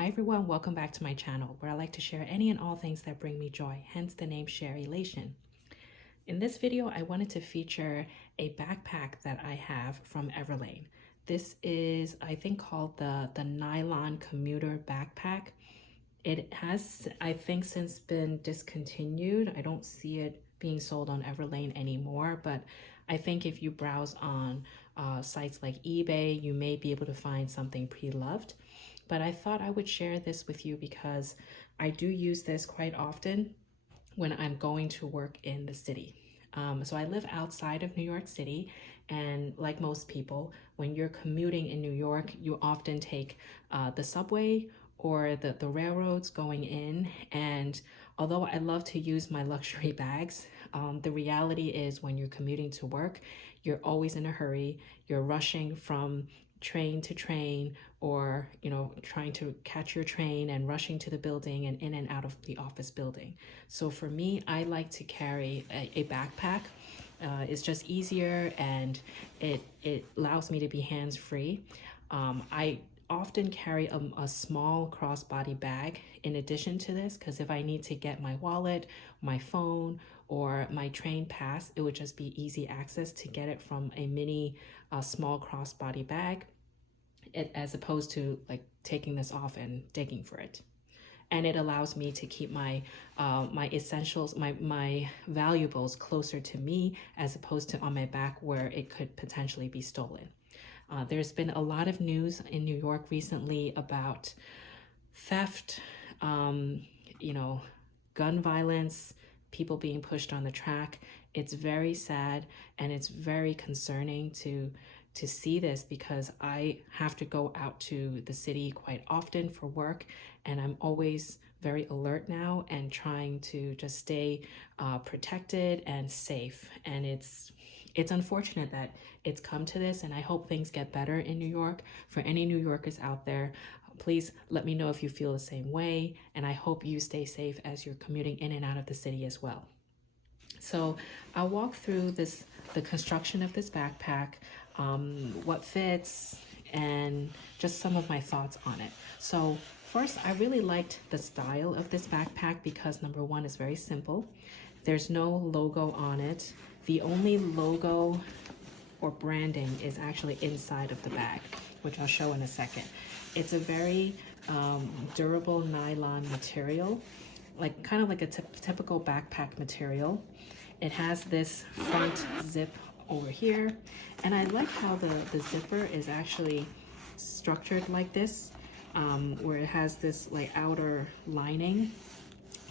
Hi everyone, welcome back to my channel where I like to share any and all things that bring me joy, hence the name Sharelation. In this video, I wanted to feature a backpack that I have from Everlane. This is, I think, called the Nylon Commuter backpack. It has, I think, since been discontinued. I don't see it being sold on Everlane anymore, but I think if you browse on sites like eBay, you may be able to find something pre-loved. But I thought I would share this with you because I do use this quite often when I'm going to work in the city. So I live outside of New York City, and like most people, when you're commuting in New York, you often take the subway or the railroads going in. And although I love to use my luxury bags, the reality is when you're commuting to work, you're always in a hurry. You're rushing from train to train, or trying to catch your train and rushing to the building and in and out of the office building. So for me, I like to carry a backpack. It's just easier, and it allows me to be hands-free. I often carry a small crossbody bag in addition to this, because if I need to get my wallet, my phone, or my train pass, it would just be easy access to get it from a mini small crossbody bag, as opposed to like taking this off and digging for it. And it allows me to keep my my essentials, my valuables closer to me, as opposed to on my back where it could potentially be stolen. There's been a lot of news in New York recently about theft, gun violence, people being pushed on the track. It's very sad, and it's very concerning to see this, because I have to go out to the city quite often for work, and I'm always very alert now and trying to just stay protected and safe. And it's unfortunate that it's come to this, and I hope things get better in New York. For any New Yorkers out there, please let me know if you feel the same way, and I hope you stay safe as you're commuting in and out of the city as well. So I'll walk through the construction of this backpack, what fits, and just some of my thoughts on it. So first, I really liked the style of this backpack because number one, it's very simple. There's no logo on it. The only logo or branding is actually inside of the bag, which I'll show in a second. It's a very durable nylon material, kind of like a typical backpack material. It has this front zip over here, and I like how the zipper is actually structured like this, where it has this like outer lining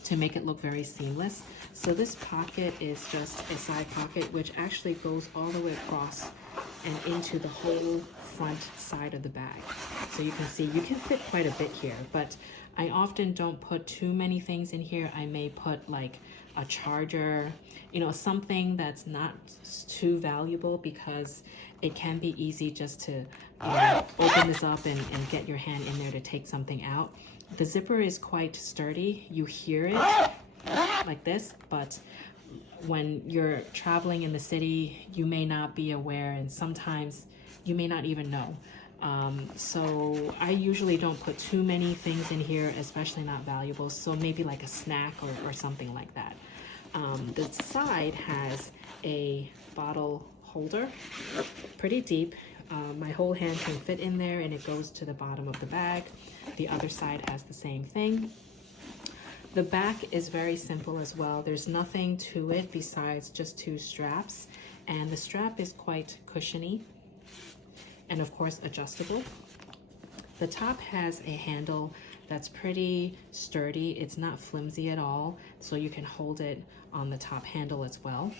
to make it look very seamless. So this pocket is just a side pocket, which actually goes all the way across and into the whole front side of the bag. So you can see you can fit quite a bit here, but I often don't put too many things in here. I may put like a charger, something that's not too valuable, because it can be easy just to open this up and get your hand in there to take something out. The zipper is quite sturdy. You hear it like this, but when you're traveling in the city, you may not be aware, and sometimes you may not even know. So I usually don't put too many things in here, especially not valuable. So maybe like a snack or something like that. The side has a bottle holder, pretty deep. My whole hand can fit in there, and it goes to the bottom of the bag. The other side has the same thing. The back is very simple as well. There's nothing to it besides just two straps, and the strap is quite cushiony and of course adjustable. The top has a handle that's pretty sturdy. It's not flimsy at all, so you can hold it on the top handle as well.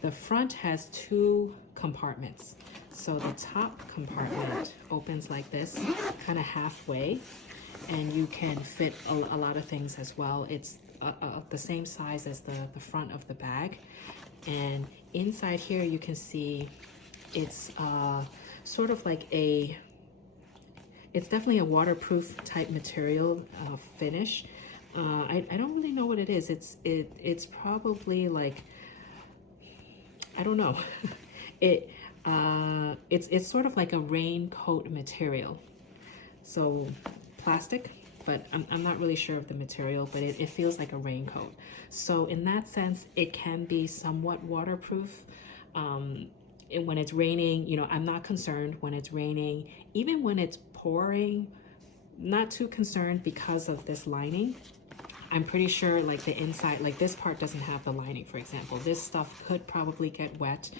The front has two compartments. So the top compartment opens like this, kind of halfway, and you can fit a lot of things as well. It's the same size as the front of the bag. And inside here you can see it's sort of like it's definitely a waterproof type material finish. I don't really know what it is. It's probably like, I don't know. It's sort of like a raincoat material. So plastic, but I'm not really sure of the material, but it feels like a raincoat. So in that sense, it can be somewhat waterproof. When it's raining, you know, I'm not concerned when it's raining. Even when it's pouring, not too concerned because of this lining. I'm pretty sure like the inside, like this part doesn't have the lining, for example. This stuff could probably get wet,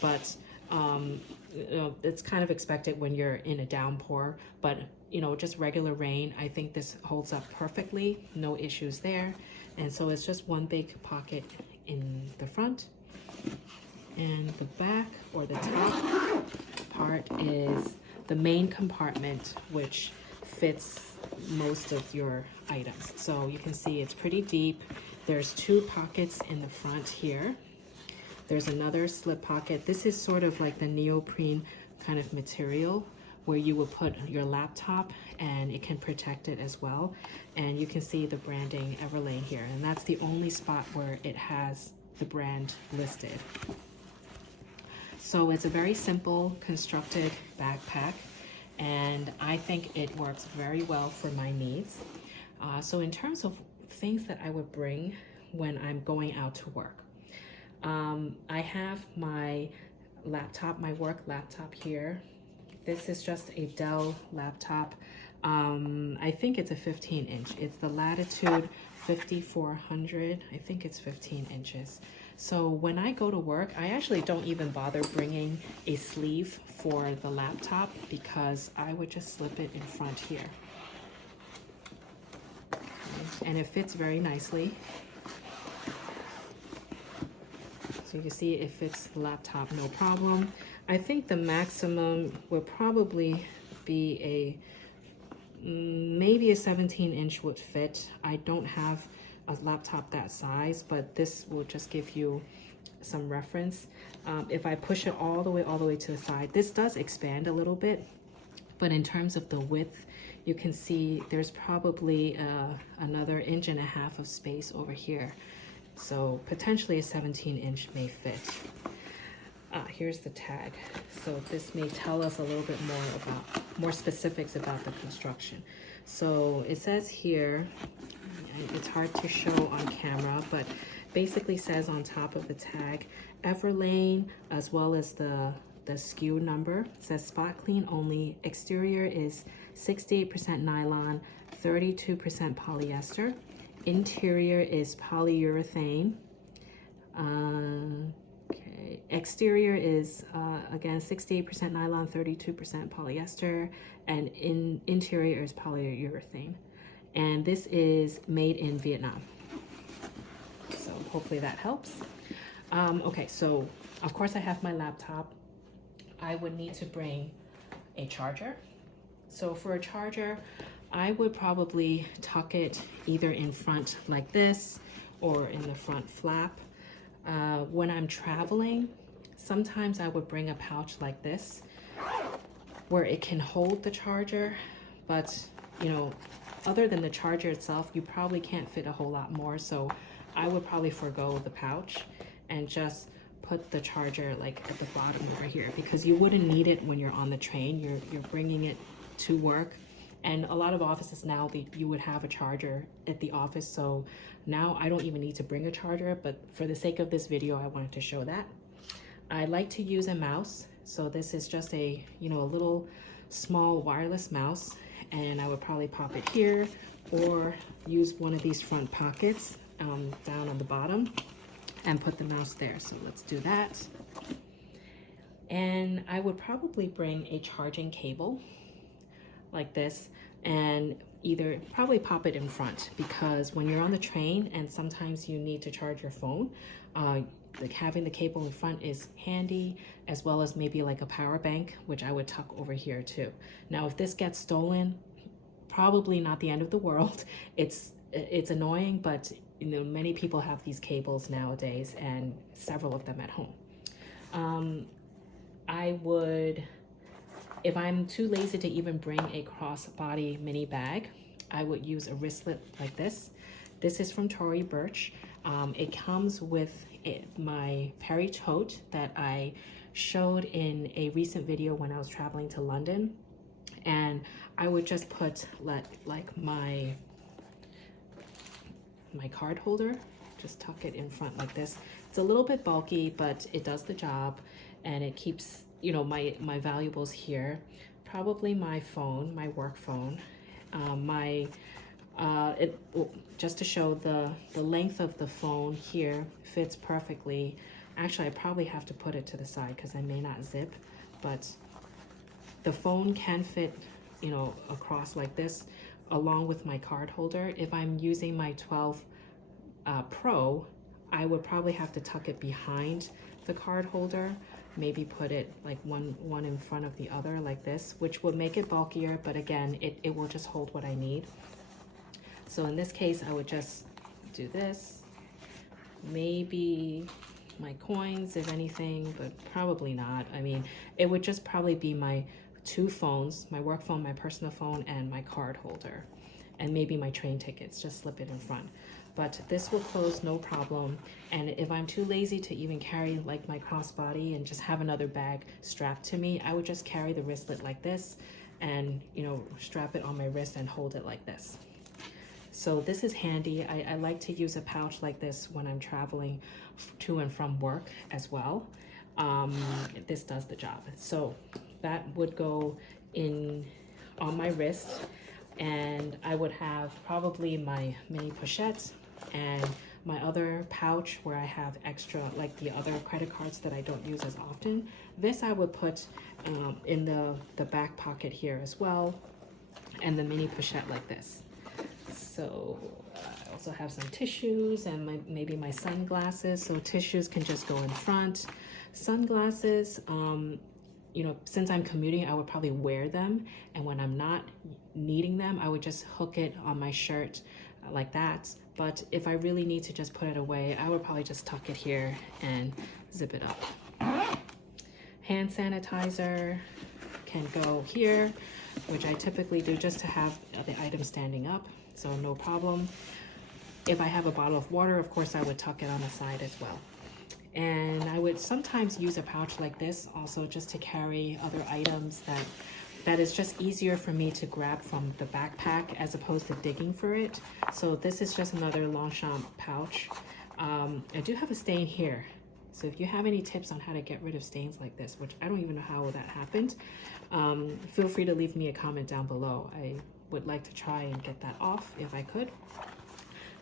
but you know, it's kind of expected when you're in a downpour. But you know, just regular rain, I think this holds up perfectly, no issues there. And so it's just one big pocket in the front, and the back or the top part is the main compartment, which fits most of your items. So you can see it's pretty deep. There's 2 pockets in the front here. There's another slip pocket. This is sort of like the neoprene kind of material where you will put your laptop, and it can protect it as well. And you can see the branding Everlane here, and that's the only spot where it has the brand listed. So it's a very simple constructed backpack, and I think it works very well for my needs. So in terms of things that I would bring when I'm going out to work, I have my laptop, my work laptop here. This is just a Dell laptop. I think it's a 15-inch. It's the Latitude 5400. I think it's 15 inches. So when I go to work, I actually don't even bother bringing a sleeve for the laptop because I would just slip it in front here. And it fits very nicely. So you can see it fits the laptop no problem. I think the maximum would probably be maybe a 17-inch would fit. I don't have a laptop that size, but this will just give you some reference. If I push it all the way to the side, this does expand a little bit, but in terms of the width, you can see there's probably another 1.5 inches of space over here. So potentially a 17-inch may fit. Here's the tag. So this may tell us a little bit more specifics about the construction. So it says here, it's hard to show on camera, but basically says on top of the tag, Everlane, as well as the SKU number. It says spot clean only. Exterior is 68% nylon, 32% polyester. Interior is polyurethane. Okay. Exterior is again 68% nylon, 32% polyester, and interior is polyurethane. And this is made in Vietnam. So hopefully that helps. Okay, so of course I have my laptop. I would need to bring a charger. So for a charger, I would probably tuck it either in front like this or in the front flap. When I'm traveling, sometimes I would bring a pouch like this where it can hold the charger, but you know, other than the charger itself, you probably can't fit a whole lot more. So I would probably forego the pouch and just put the charger like at the bottom over here, because you wouldn't need it when you're on the train. You're bringing it to work. And a lot of offices now, you would have a charger at the office. So now I don't even need to bring a charger, but for the sake of this video, I wanted to show that. I like to use a mouse. So this is just a, you know, a little small wireless mouse, and I would probably pop it here or use one of these front pockets down on the bottom and put the mouse there. So let's do that. And I would probably bring a charging cable like this, and either probably pop it in front, because when you're on the train and sometimes you need to charge your phone, like having the cable in front is handy, as well as maybe like a power bank, which I would tuck over here too. Now, if this gets stolen, probably not the end of the world. It's annoying, but you know, many people have these cables nowadays, and several of them at home. I would, if I'm too lazy to even bring a crossbody mini bag, I would use a wristlet like this. This is from Tory Burch. It comes with my Perry tote that I showed in a recent video when I was traveling to London. And I would just put like my card holder, just tuck it in front like this. It's a little bit bulky, but it does the job, and it keeps, you know, my valuables here. Probably my phone, my work phone, just to show the length of the phone here fits perfectly. Actually, I probably have to put it to the side because I may not zip, but the phone can fit, you know, across like this along with my card holder. If I'm using my 12 Pro, I would probably have to tuck it behind the card holder, maybe put it like one in front of the other like this, which would make it bulkier, but again, it will just hold what I need. So in this case, I would just do this, maybe my coins, if anything, but probably not. I mean, it would just probably be my two phones, my work phone, my personal phone, and my card holder, and maybe my train tickets, just slip it in front. But this will close no problem. And if I'm too lazy to even carry like my crossbody and just have another bag strapped to me, I would just carry the wristlet like this and, you know, strap it on my wrist and hold it like this. So this is handy. I like to use a pouch like this when I'm traveling to and from work as well. This does the job. So that would go in on my wrist, and I would have probably my mini pochettes and my other pouch where I have extra, like the other credit cards that I don't use as often. This I would put in the back pocket here as well, and the mini pochette like this. So I also have some tissues and maybe my sunglasses. So tissues can just go in front. Sunglasses, you know, since I'm commuting, I would probably wear them. And when I'm not needing them, I would just hook it on my shirt like that. But if I really need to just put it away, I would probably just tuck it here and zip it up. Hand sanitizer can go here, which I typically do just to have the item standing up, so no problem. If I have a bottle of water, of course, I would tuck it on the side as well. And I would sometimes use a pouch like this also just to carry other items that is just easier for me to grab from the backpack as opposed to digging for it. So this is just another Longchamp pouch. I do have a stain here. So if you have any tips on how to get rid of stains like this, which I don't even know how that happened, feel free to leave me a comment down below. I would like to try and get that off if I could.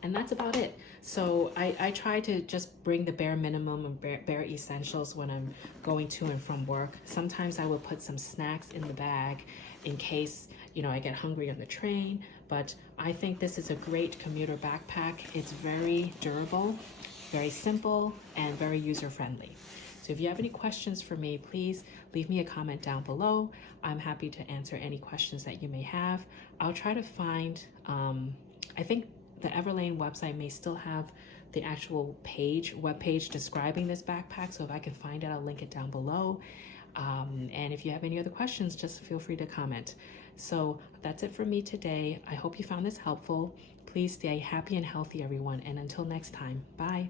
And that's about it. So I try to just bring the bare minimum and bare essentials when I'm going to and from work. Sometimes I will put some snacks in the bag in case, you know, I get hungry on the train. But I think this is a great commuter backpack. It's very durable, very simple, and very user-friendly. So if you have any questions for me, please leave me a comment down below. I'm happy to answer any questions that you may have. I'll try to find, I think the Everlane website may still have the actual web page describing this backpack. So if I can find it, I'll link it down below. And if you have any other questions, just feel free to comment. So that's it for me today. I hope you found this helpful. Please stay happy and healthy, everyone. And until next time, bye.